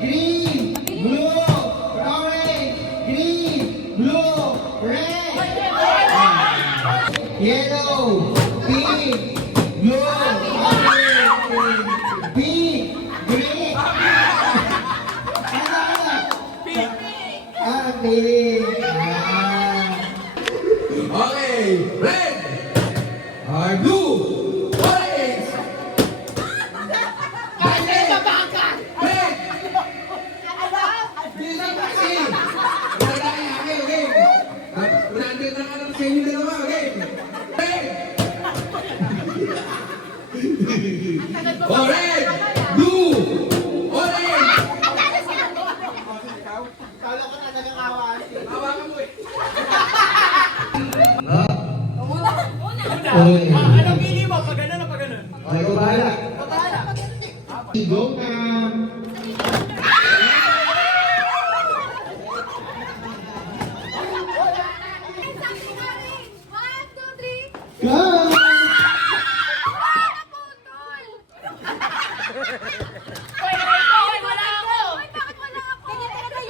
green, blue, orange, green, blue, red, yellow, pink, blue, orange, pink, green. Pink. Pink. Okay, red, blue, orange. Red. Bisa kasi. Okay. Nandun na ka sa inyo dalawa, okay? Red. Red, blue, orange. Kala ko na nagkakawan. Hawakan mo eh. Anong pili mo? Pag ganun o pag ganun? Okay, ko bahala. Go na. Go!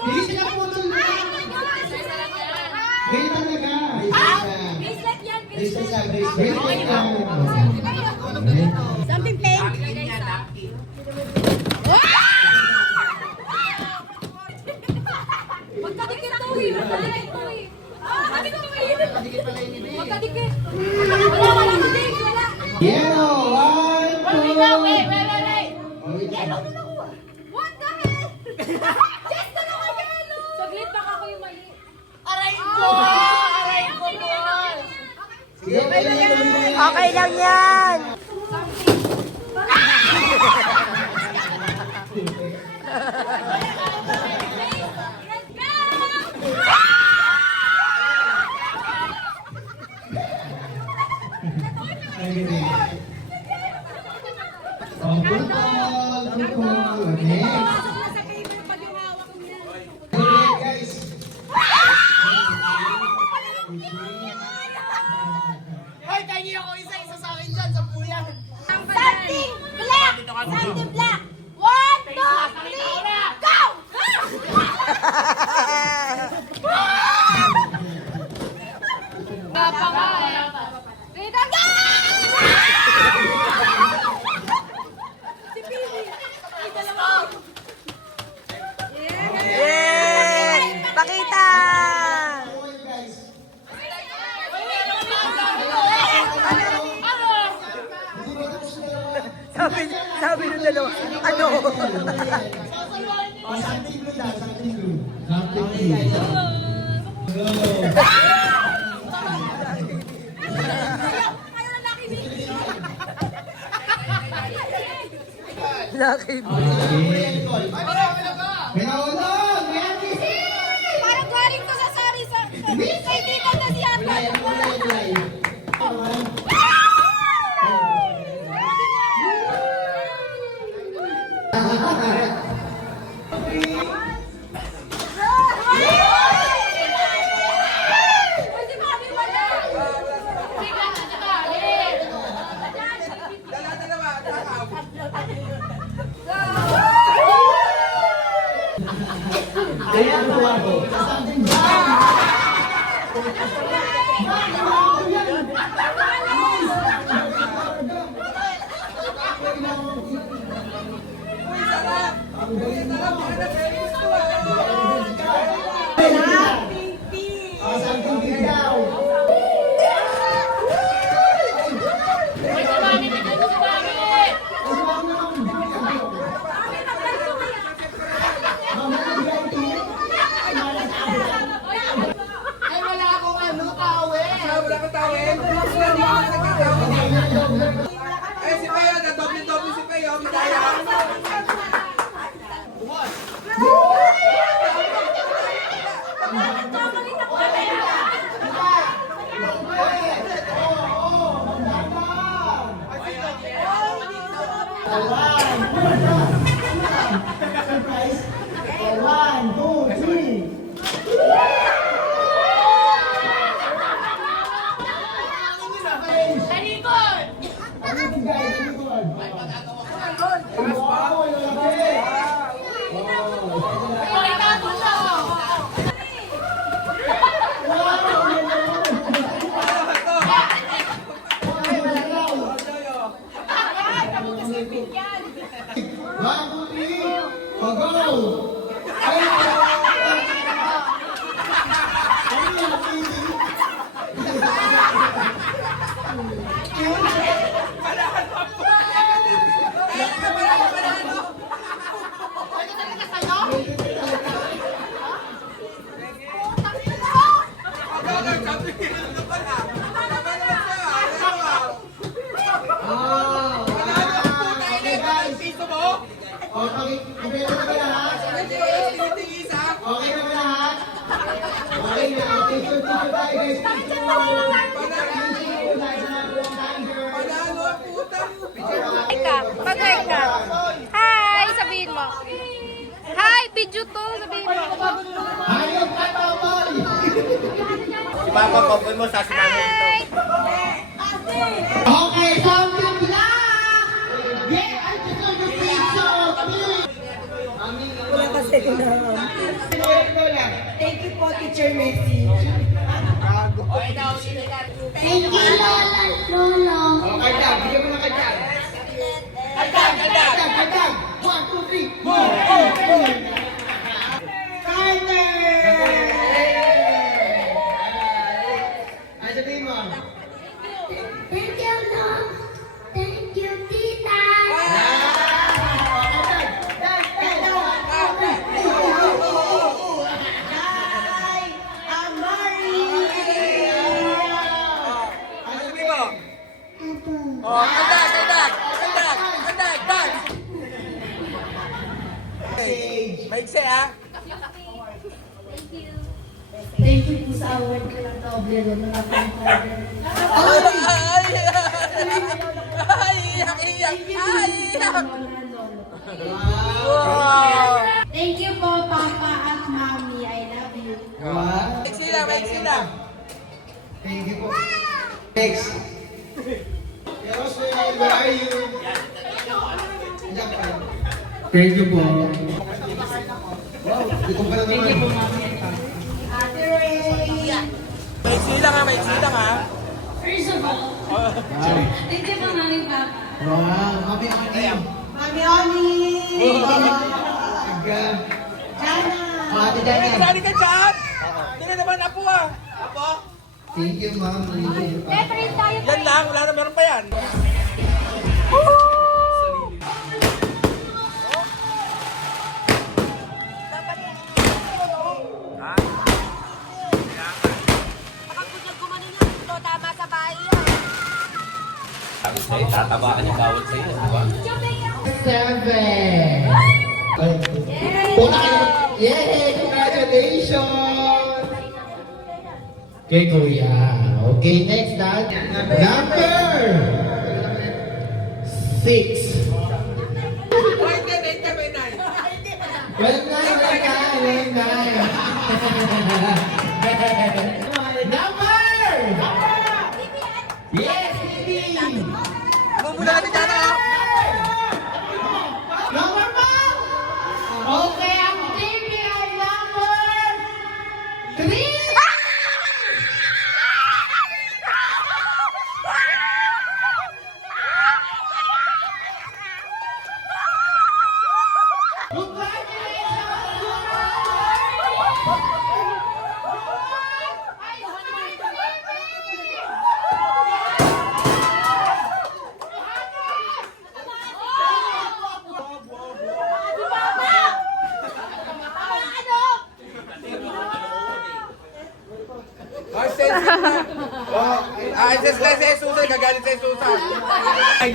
Hindi sila putol na. Ganyan talaga. Bracelet lang. Bracelet lang. Something pink. Magkadikit daw eh. Magkadikit daw eh. Magkadikit. Wala kudik. Wala. Yellow. 1, 2. Wait. Wait lang. What the hell? Yes, talaga yellow. Saglit baka ako yung mali. Aray ko. Aray ko. Sige, okay lang yan. Okay lang yan. Guys. Hoy, tayo ako isa-isa sa akin dyan, sa puyan. Something black. Something black. 1, 2, 3, go! Papa ka eh. Rita, go! Si Pili. Ay, dalawa. Yeah! Pakita! Sabi ng dalawa, ano? Something blue daw, something blue. Something blue. Go. Lucky. Pinaulang! Parang galing to sa sari sa... Kay tita na si Ate. Kaya ang tuwa ko. Something something big daw. Ay, wala akong ano, tawel. Wala ka tawin? Wala ka nagkatawin. Eh, si Peo, na-doble si Peo. Mitaya. Surprise. 1, 2, 3. Pagdating guys, likod. Wow, lalaki. Wow. O, go! Ay, Ano talaga sa'yo? Okay, guys. Okay, kompleto na ba lahat? Okay na ba lahat? Okay na. Picture tayo, guys. Picture. Mag-hi ka. Hi, sabihin mo. Hi, video to, sabihin mo. Hayop ka, Tomboy! Ipapapapon mo sa sinanay ito. Okay, something lang! Yeah, I just want to picture, please! Wala kasi na. Thank you po, Teacher Messi. Thank you, Lola. Oh, Kardag, bigyan mo na Kardag. Kardag! 1, 2, 3, go! Ay, sabihin mo. Thank you, Lola. Thank you, Tita. Oh, kandag, dance! Maigsi, ha? Thank you po sa award ko ng Toblerone. Nakapang-cover. Thank you po, Papa at Mommy. I love you. Maigsi lang. Thank you po. Next. Rosemary, where are you? Diyan pa. Thank you po. Wow, ito pa naman. Thank you po, Ate Ray. Maigsi lang, ha? First of all, thank you po, Mami Papa. Wow, Mami Ani. Mami Oni. Again. Jana. Ate Daniel. Sali ka dyan! Hindi ka naman apo, ah! Apo? Thank you, Ma'am. Yan lang, wala na, meron pa yan. Tatabaan yung bawat sa'yo, di ba? 7. Una kayo. Yay! Congratulations! Okay, Kuya. Okay, next, Dad. Number 6. Oh, hindi, may nine. Well, 9. Number! Yes, baby! Bumula natin dyan, ha? Number 5! Okay, ang baby ay number 3! Just lang sa Susan, gagalit sa Susan. Ay,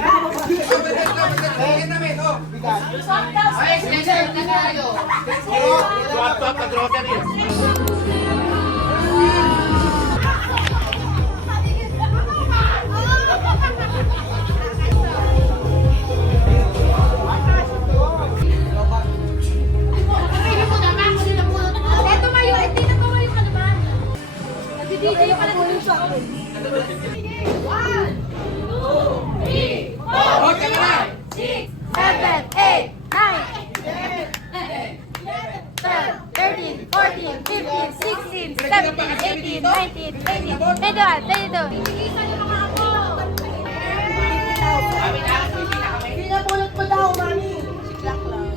namin, oh. Swap na grocery. DJ pala dito sa akin. 1, 2, 3, 4, 5, 6, 7, 8, 9, 10, 11, 12, 13, 14, 15, 16, 17, 18, 19, 20, 22. Pinapulot mo daw, mami. Siklak lang.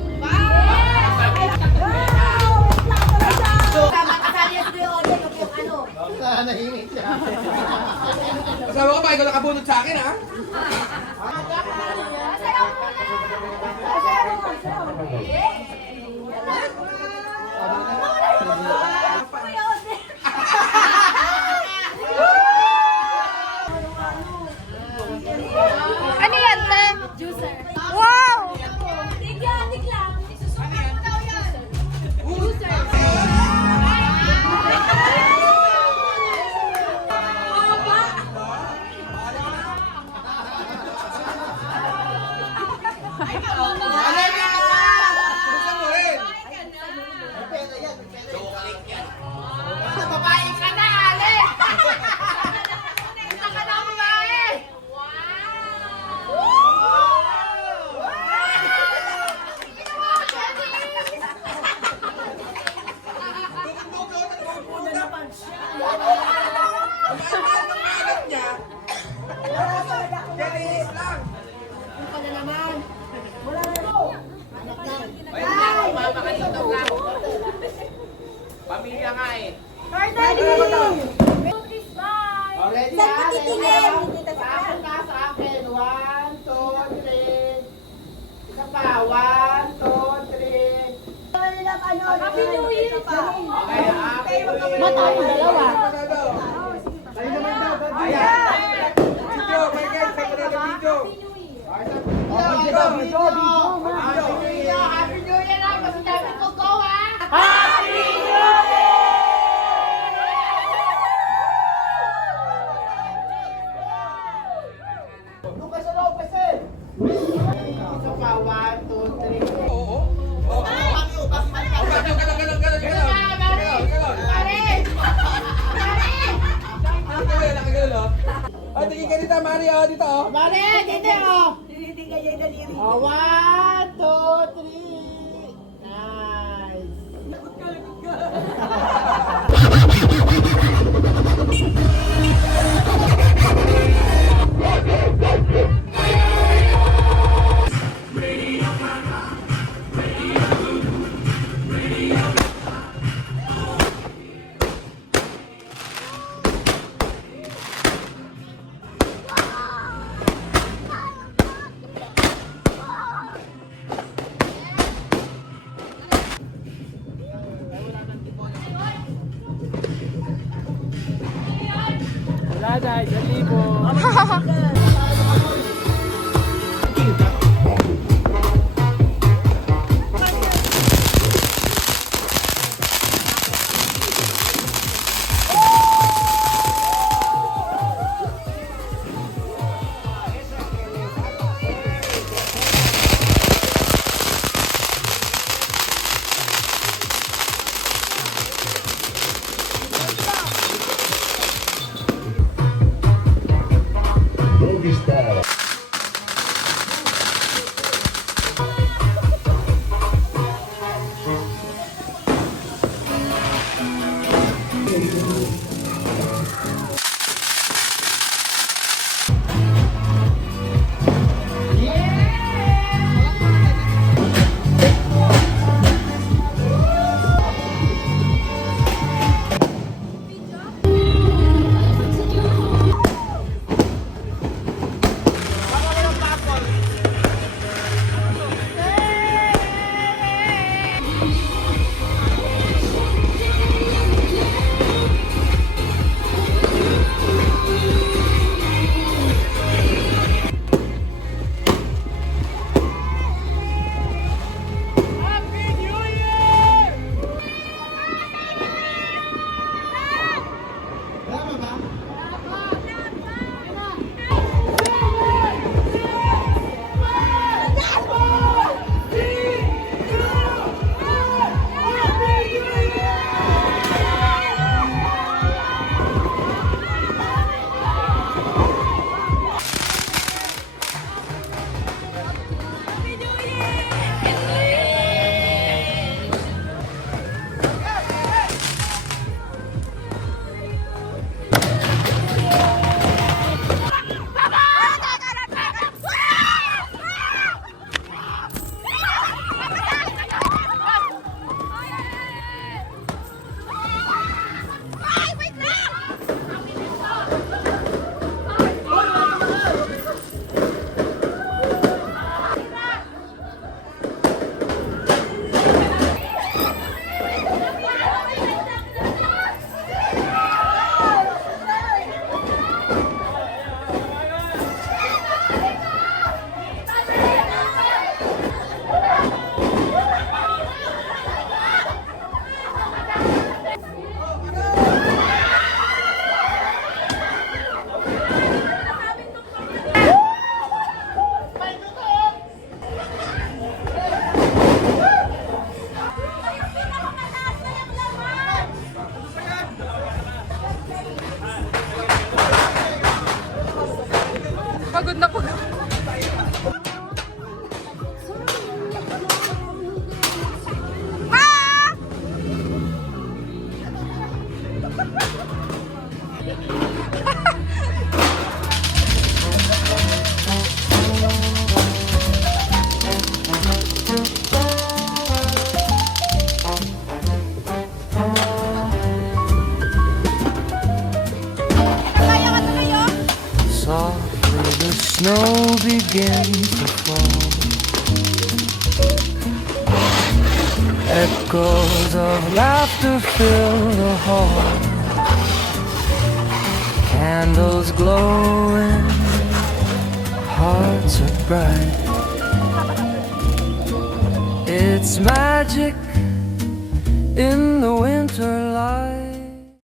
pamilya nga eh. Daddy! Please, bye! O, ready Saan ha? patitingin? Dito sa Pasok ka sa akin. 1, 2, 3. Isa pa. 1, 2, 3. Happy New Year! Okay, happy New Year. Mata ko dalawa. Video, may guys, sa mga video. Happy New Year. Happy New Year na. Kasi dami ko go ha. Doon ka sa loob kasi. Isa pa. 1, 2, 3. Oo. Ay, tingin ka dito, Mari, oh, dito, oh. Mare, dito oh. Hindi kayo yung daliri. Oh, 1, 2, 3. Nice. Wala na, 1,000. begin to fall. Echoes of laughter fill the hall. Candles glowing, hearts are bright. It's magic in the winter light.